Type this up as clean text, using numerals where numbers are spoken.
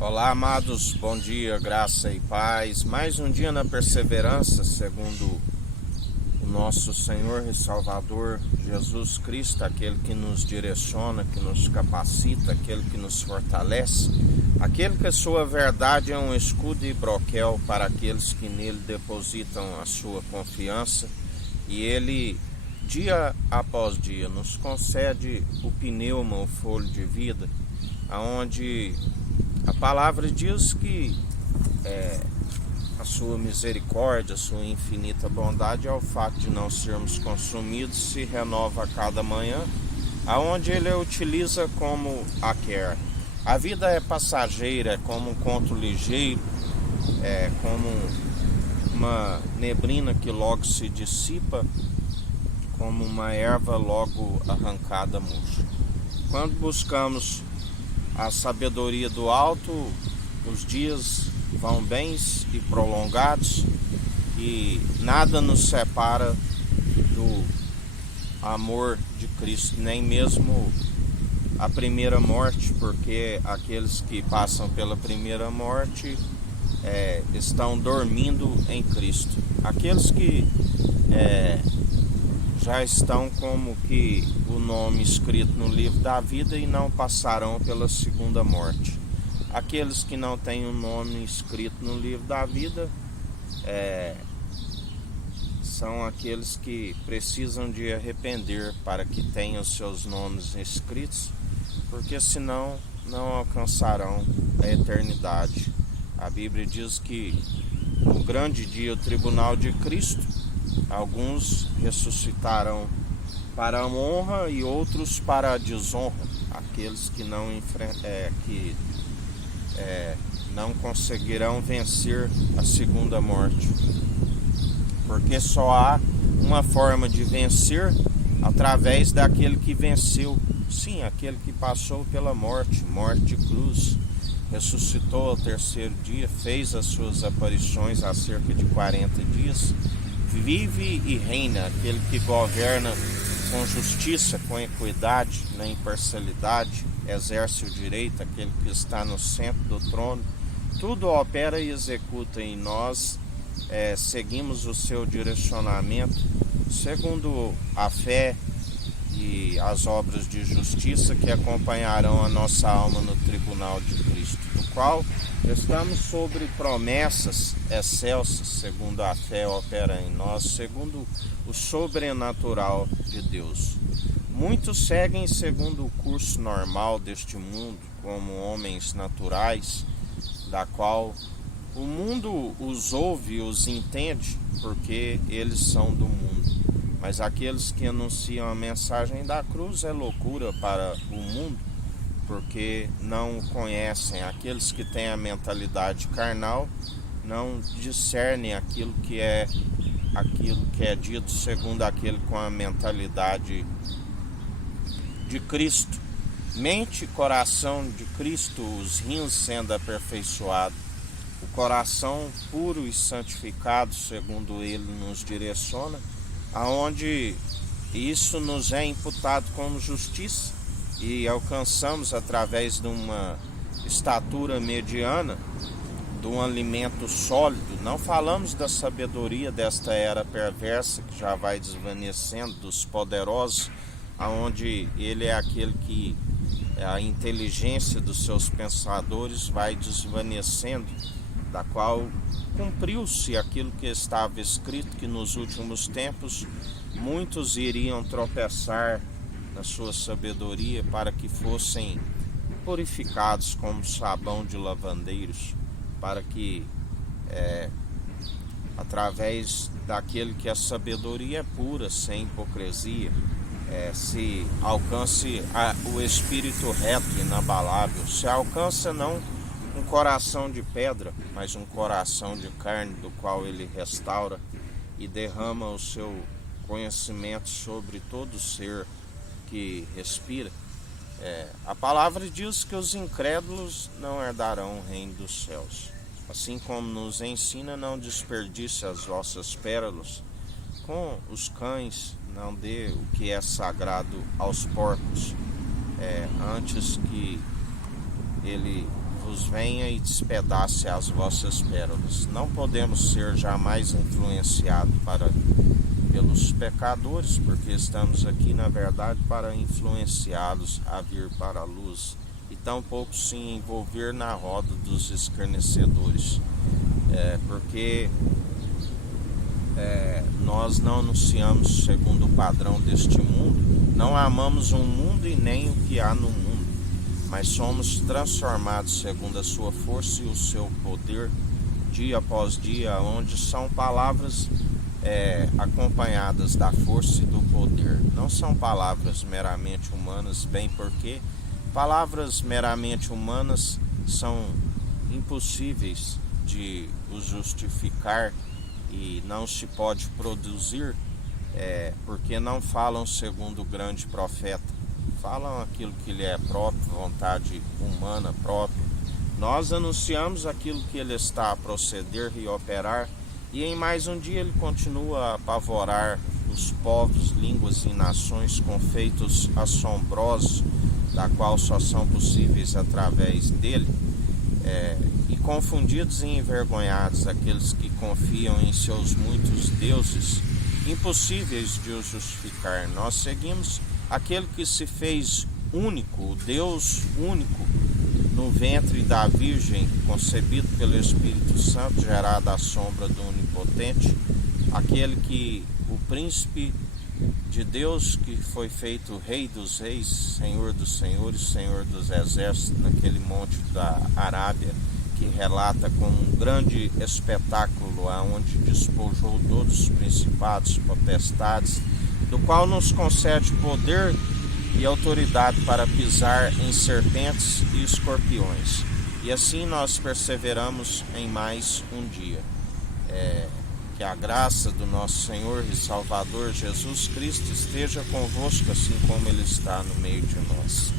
Olá, amados, bom dia, graça e paz. Mais um dia na perseverança, segundo o nosso Senhor e Salvador Jesus Cristo, aquele que nos direciona, que nos capacita, aquele que nos fortalece, aquele que a sua verdade é um escudo e broquel para aqueles que nele depositam a sua confiança, e ele, dia após dia, nos concede o pneuma, o fôlego de vida, aonde a palavra diz que a sua misericórdia, a sua infinita bondade é o fato de não sermos consumidos, se renova a cada manhã, aonde ele a utiliza como a quer. A vida é passageira, é como um conto ligeiro, é como uma neblina que logo se dissipa, como uma erva logo arrancada murcha. Quando buscamos a sabedoria do alto, os dias vão bens e prolongados, e nada nos separa do amor de Cristo, nem mesmo a primeira morte, porque aqueles que passam pela primeira morte estão dormindo em Cristo. Aqueles que já estão como que o nome escrito no livro da vida e não passarão pela segunda morte. Aqueles que não têm o nome escrito no livro da vida são aqueles que precisam de arrepender para que tenham seus nomes escritos, porque senão não alcançarão a eternidade. A Bíblia diz que no grande dia, o tribunal de Cristo, alguns ressuscitarão para a honra e outros para a desonra, aqueles que não conseguirão vencer a segunda morte, porque só há uma forma de vencer através daquele que venceu, sim, aquele que passou pela morte de cruz, ressuscitou ao terceiro dia, fez as suas aparições há cerca de 40 dias, vive e reina, aquele que governa com justiça, com equidade, na imparcialidade, exerce o direito, aquele que está no centro do trono, tudo opera e executa em nós, seguimos o seu direcionamento, segundo a fé e as obras de justiça que acompanharão a nossa alma no tribunal de Cristo, do qual estamos sobre promessas excelsas, segundo a fé opera em nós, segundo o sobrenatural de Deus. Muitos seguem segundo o curso normal deste mundo, como homens naturais, da qual o mundo os ouve e os entende, porque eles são do mundo. Mas aqueles que anunciam a mensagem da cruz é loucura para o mundo, porque não o conhecem. Aqueles que têm a mentalidade carnal não discernem aquilo que é dito segundo aquele com a mentalidade de Cristo. Mente e coração de Cristo, os rins sendo aperfeiçoados, o coração puro e santificado, segundo ele nos direciona, aonde isso nos é imputado como justiça e alcançamos através de uma estatura mediana, de um alimento sólido. Não falamos da sabedoria desta era perversa que já vai desvanecendo, dos poderosos, aonde ele é aquele que a inteligência dos seus pensadores vai desvanecendo, da qual cumpriu-se aquilo que estava escrito, que nos últimos tempos muitos iriam tropeçar na sua sabedoria para que fossem purificados como sabão de lavandeiros, para que através daquele que a sabedoria é pura, sem hipocrisia, se alcance o espírito reto e inabalável, se alcança não um coração de pedra, mas um coração de carne, do qual ele restaura e derrama o seu conhecimento sobre todo ser que respira. A palavra diz que os incrédulos não herdarão o reino dos céus. Assim como nos ensina, não desperdice as vossas pérolas com os cães, não dê o que é sagrado aos porcos, antes que ele vos venha e despedace as vossas pérolas. Não podemos ser jamais influenciados pelos pecadores, porque estamos aqui, na verdade, para influenciá-los a vir para a luz, e tampouco se envolver na roda dos escarnecedores, porque nós não anunciamos segundo o padrão deste mundo, não amamos um mundo e nem o que há no mundo, mas somos transformados segundo a sua força e o seu poder, dia após dia, onde são palavras acompanhadas da força e do poder. Não são palavras meramente humanas, bem porque palavras meramente humanas são impossíveis de os justificar e não se pode produzir, porque não falam segundo o grande profeta, falam aquilo que lhe é próprio, vontade humana própria. Nós anunciamos aquilo que ele está a proceder e operar, e em mais um dia ele continua a apavorar os povos, línguas e nações com feitos assombrosos, da qual só são possíveis através dele, e confundidos e envergonhados aqueles que confiam em seus muitos deuses, impossíveis de os justificar. Nós seguimos aquele que se fez único, o Deus único, no ventre da Virgem, concebido pelo Espírito Santo, gerado à sombra do Onipotente, aquele que, o príncipe de Deus, que foi feito Rei dos Reis, Senhor dos Senhores, Senhor dos Exércitos, naquele monte da Arábia, que relata com um grande espetáculo, aonde despojou todos os principados, potestades, do qual nos concede poder e autoridade para pisar em serpentes e escorpiões. E assim nós perseveramos em mais um dia. Que a graça do nosso Senhor e Salvador Jesus Cristo esteja convosco, assim como Ele está no meio de nós.